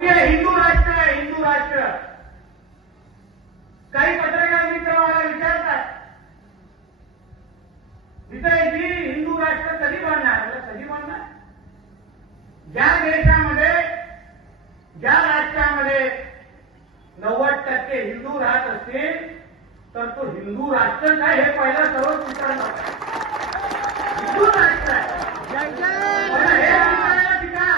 हिंदू राष्ट्र आहे, हिंदू राष्ट्र. काही पत्रकार मित्र मला विचारतात, विजयजी हिंदू राष्ट्र कधी बनणार? कधी बनणार? ज्या देशामध्ये, ज्या राष्ट्रामध्ये 90% हिंदू राहत असतील तर तो हिंदू राष्ट्रच आहे हे पहिला सर्वच विचारलं. हिंदू राष्ट्र आहे हे विचारायला शिका.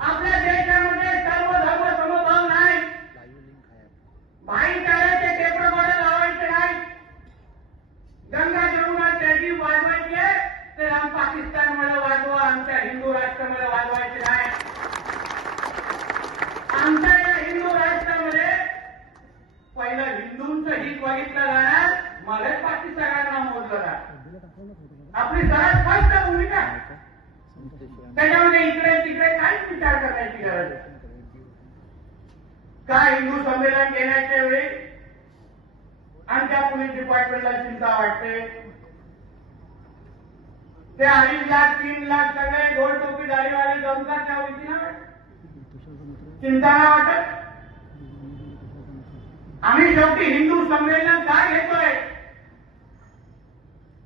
आपल्या देशामध्ये सर्व धर्म समभाव नाही. भाईचाराचे टेपरगोडे लावायचे नाही. गंगा जमुना तहजीब वाजवायचे तर आम पाकिस्तानमध्ये वाजवा, आमच्या हिंदू राष्ट्रामध्ये वाजवायचे नाही. आमच्या या हिंदू राष्ट्रामध्ये पहिलं हिंदूंचं हित बघितलं जाणार, मगच बाकी सगळ्यांना मोजलं जाणार. आपली सर्वात स्पष्ट भूमिका. त्याच्यामध्ये इकडे तिकडे काहीच विचार करण्याची गरज नाही. का हिंदू संमेलन घेण्याच्या वेळी आमच्या पोलीस डिपार्टमेंटला चिंता वाटते. ते 2.5 लाख 3 लाख सगळे गोल टोपी दाढीवाले जमतात त्या वतीनं चिंता नाही वाटत. आम्ही शेवटी हिंदू संमेलन का घेतोय?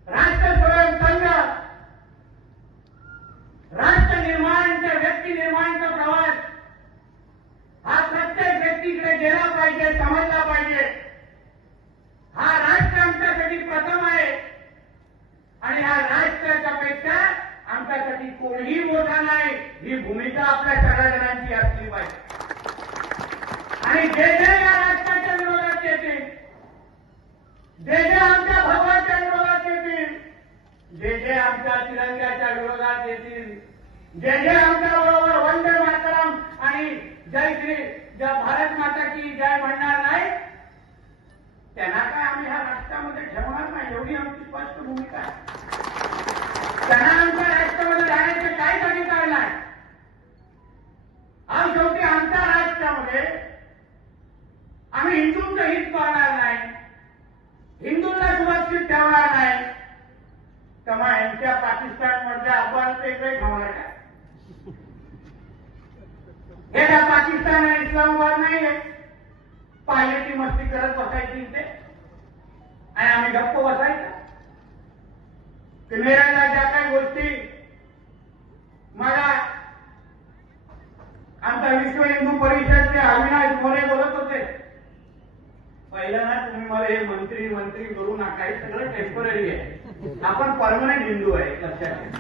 राष्ट्र स्वयं संघ, राष्ट्र निर्माणच्या, व्यक्ती निर्माणचा प्रवास हा प्रत्येक व्यक्तीकडे गेला पाहिजे, समजला पाहिजे. हा राष्ट्र आमच्यासाठी प्रथम आहे आणि हा राष्ट्राच्या पेक्षा आमच्यासाठी कोणीही मोठा नाही, ही भूमिका आपल्या सगळ्या जणांची असली पाहिजे. आणि जे जे या राष्ट्राच्या विरोधात येतील, जे जे आमच्या भगवाच्या विरोधात येतील, जे जे आमच्या तिरंग्याच्या विरोधात येतील, जे जे आमच्या बरोबर वंदे मातरम आणि जय श्री भारत माता की जय म्हणणार नाही, त्यांना काय आम्ही ह्या राष्ट्रामध्ये ठेवणार नाही, एवढी आमची स्पष्ट भूमिका आहे. त्यांना आमच्या राष्ट्रामध्ये राहण्याचे काहीच अधिकार नाही. आज शेवटी आमच्या राष्ट्रामध्ये आम्ही हिंदूंचं हित पाहणार नाही, हिंदूंना सुरक्षित ठेवणार नाही. तेव्हा यांच्या पाकिस्तानमधल्या आपण वेगळे ठेवणार काय? हे त्या पाकिस्तान आणि इस्लामाबाद नाहीये. पाहिल्याची मस्ती करत बसायची इथे आणि आम्ही गप्प बसायचं. किनाऱ्याला ज्या काही गोष्टी मला आमचा विश्व हिंदू परिषदचे अविनाश मोरे बोलत होते, पहिलं ना तुम्ही मला हे मंत्री मंत्री करू नका, हे सगळं टेम्पररी आहे, आपण परमनंट हिंदू आहे, लक्षात घ्या.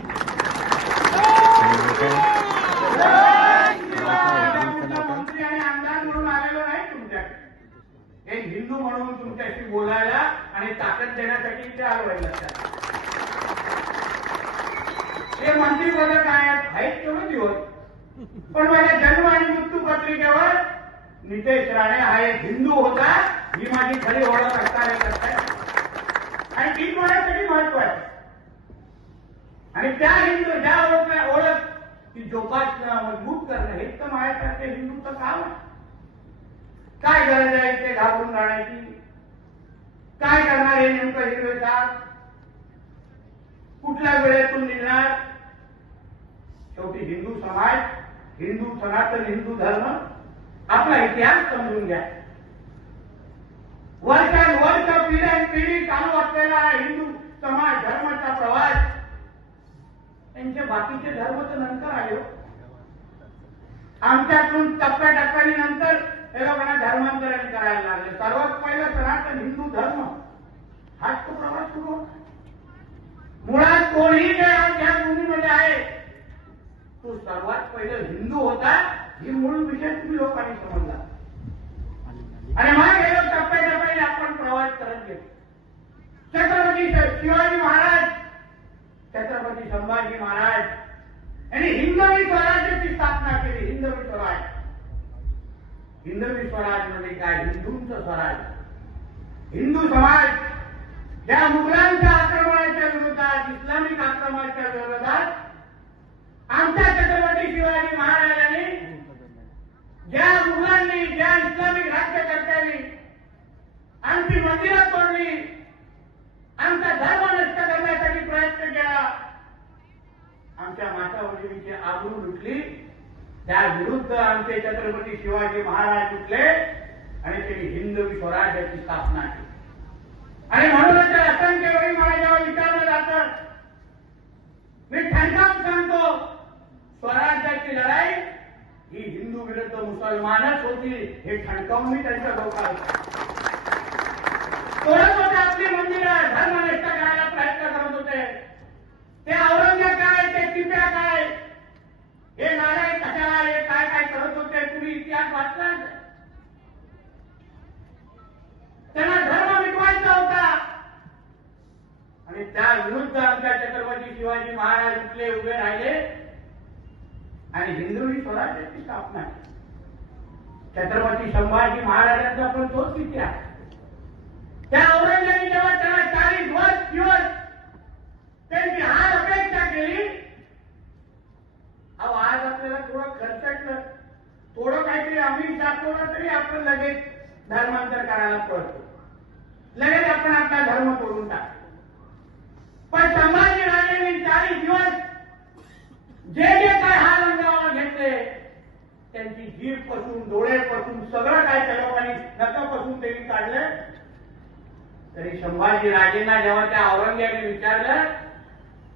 मंत्री आणि आमदार म्हणून आलेलो नाही तुमच्याकडे, एक हिंदू म्हणून तुमच्याशी बोलायला आणि ताकद देण्यासाठी इथे आलो आहे, लक्षात. हे मंत्रीपद काय आहेत तेवढे दिवस, पण माझ्या जन्म आणि मृत्यू पत्रिकेवर नितेश राणे हा एक हिंदू होता, ही माझी खरी ओळख असणारे करताय आणि ती कोणासाठी महत्वाची. आणि त्या हिंदू ज्या ओळख ती जोपासणं, मजबूत करणं हेच तर माझ्यासारखे हिंदूचं काम आहे. काय गरज आहे ते घाबरून राहण्याची? काय करणार हे नेमकं हिरवे साहेब? कुठल्या वेळेतून निघणार? शेवटी हिंदू समाज, हिंदू सनातन हिंदू धर्म, आपला इतिहास समजून घ्या. वर्षानुवर्ष पिढ्यानपिढी चालू असलेला हिंदू समाज धर्माचा प्रवास, त्यांचे बाकीचे धर्म तर नंतर आले. आमच्यातून टप्प्याटप्प्याने नंतर हे लोकांना धर्मांतरण करायला लागले. सर्वात पहिला सनातन हिंदू धर्म हाच तो प्रवास सुरू होता. मुळात कोणीही जे या भूमीमध्ये आहे तो सर्वात पहिलं हिंदू होता, ही मूळ विषय तुम्ही लोकांनी समजला. आणि मग हे लोक टप्प्याटप्प्याने आपण प्रवास करत गेलो. छत्रपती शिवाजी महाराज, छत्रपती संभाजी महाराज यांनी हिंदवी स्वराज्याची स्थापना केली. हिंदवी स्वराज, हिंदवी स्वराज म्हणजे काय? हिंदूंचं स्वराज. हिंदू समाज ज्या मुघलांच्या आक्रमणाच्या विरोधात, इस्लामिक आक्रमणाच्या विरोधात आमच्या छत्रपती शिवाजी महाराजांनी, ज्या मुघलांनी, ज्या इस्लामिक राज्यकर्त्यांनी आमची मंदिरं तोडली, आमचा धर्म नष्ट करण्यासाठी प्रयत्न केला, आमच्या माता भगिनीची आबरू लुटली, त्या विरुद्ध आमचे छत्रपती शिवाजी महाराज उठले आणि त्यांनी हिंदवी स्वराज्याची स्थापना केली. आणि म्हणूनच ते असंख्य वेळी मला जेव्हा विचारलं जातं, मी ठणकावून सांगतो, स्वराज्याची लढाई ही हिंदू विरुद्ध मुसलमानच होती, हे ठणकावून मी त्यांच्या डोक्यात तोडत होते. आपली मंदिरं धर्मनिष्ठ करायला प्रयत्न करत होते. ते औरंगजेब काय, ते टिप्या काय, हे नाराय कशाला, हे काय काय करत होते, तुम्ही इतिहास वाचला. त्यांना धर्म मिटवायचा होता आणि त्या विरुद्ध आमच्या छत्रपती शिवाजी महाराज उठले, उभे राहिले आणि हिंदवी स्वराज्याची स्थापना केली. छत्रपती संभाजी महाराजांचा पण तोच इतिहास. त्या औरंगजेबाने जेव्हा त्याला 40 दिवस त्यांची हाल अपेक्षा केली, अहो आज आपल्याला थोडं खर्चटलं, थोडं काहीतरी आम्ही दाखवलं तरी आपण लगेच धर्मांतर करायला पडतो, लगेच आपण आपला धर्म तोडून टाकतो. पण संभाजी राजांनी 40 दिवस जे जे काय हाल अंगावर घेतले, त्यांची जीभ पासून, डोळे पासून, सगळं काय त्या लोकांनी नकापासून त्यांनी काढलं. तरी संभाजी राजेंना जेव्हा त्या औरंगजेबाने विचारलं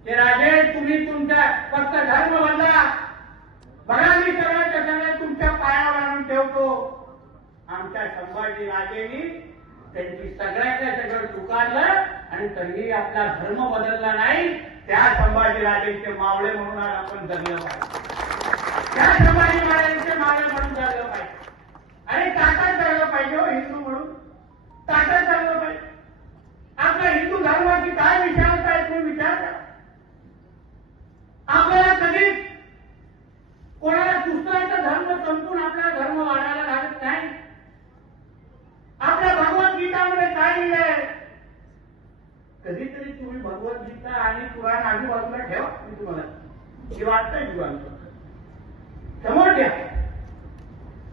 की राजे, तुम्ही तुमच्या फक्त धर्म बदला, बघा मी सगळ्याच्या सगळं तुमच्या पायावर आणून ठेवतो. आमच्या संभाजी राजेंनी त्यांची सगळ्याच्या सगळं स्वीकारलं आणि तरीही आपला धर्म बदलला नाही. त्या संभाजी राजेंचे मावळे म्हणून आज आपण जगलं पाहिजे. त्या संभाजी महाराजांचे मावळे म्हणून जगलं पाहिजे आणि ताकद जगलं पाहिजे. हिंदू म्हणून ताकद जगलं पाहिजे. आपल्या हिंदू धर्माची काय विचारता आहे तुम्ही विचार करा. आपल्याला कधीच कोणाला दुसऱ्याचा धर्म संपून आपला धर्म वाढायला लागत नाही. आपल्या भगवद्गीतामध्ये काय लिहिलंय, कधीतरी तुम्ही भगवद्गीता आणि पुराण आजूबाजूला ठेवा. मी तुम्हाला हे वाटतंय पुराण समोर द्या.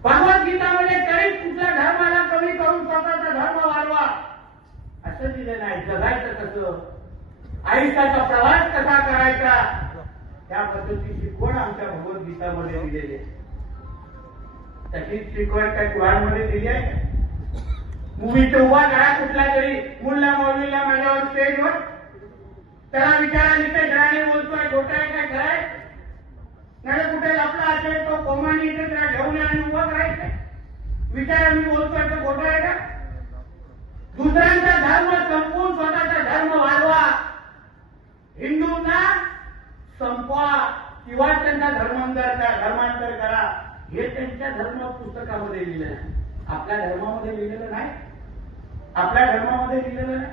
भगवद्गीतामध्ये कधीच कुठल्या धर्माला कमी करून स्वतःचा धर्म वाढवा असं दिलं नाही. जगायचं कसं, आयुष्याचा प्रवास कसा करायचा, त्या पद्धतीची शिकवण आमच्या भगवद्गीतामध्ये दिलेली आहे. तशीच शिकवण काय कुराणमध्ये दिली आहे. मूवीचं उभा करा कुठला तरी मुल्ला मौलवीला माझ्यावर स्टेजवर, त्याला विचारा नितेश राणे बोलतोय, खोटा आहे काय खरं आहे, नाही कुठे लपला असेल तो कोमानी इथे त्याला घेऊन आणि उभं करायचं. विचारा मी बोलतोय तर खोटा आहे का. दुसऱ्यांचा धर्म संपवून स्वतःचा धर्म वाढवा, हिंदूंना संपवा किंवा त्यांचा धर्मांतर करा, हे त्यांच्या धर्म पुस्तकामध्ये लिहिलेलं आहे. आपल्या धर्मामध्ये लिहिलेलं नाही. आपल्या धर्मामध्ये लिहिलेलं नाही.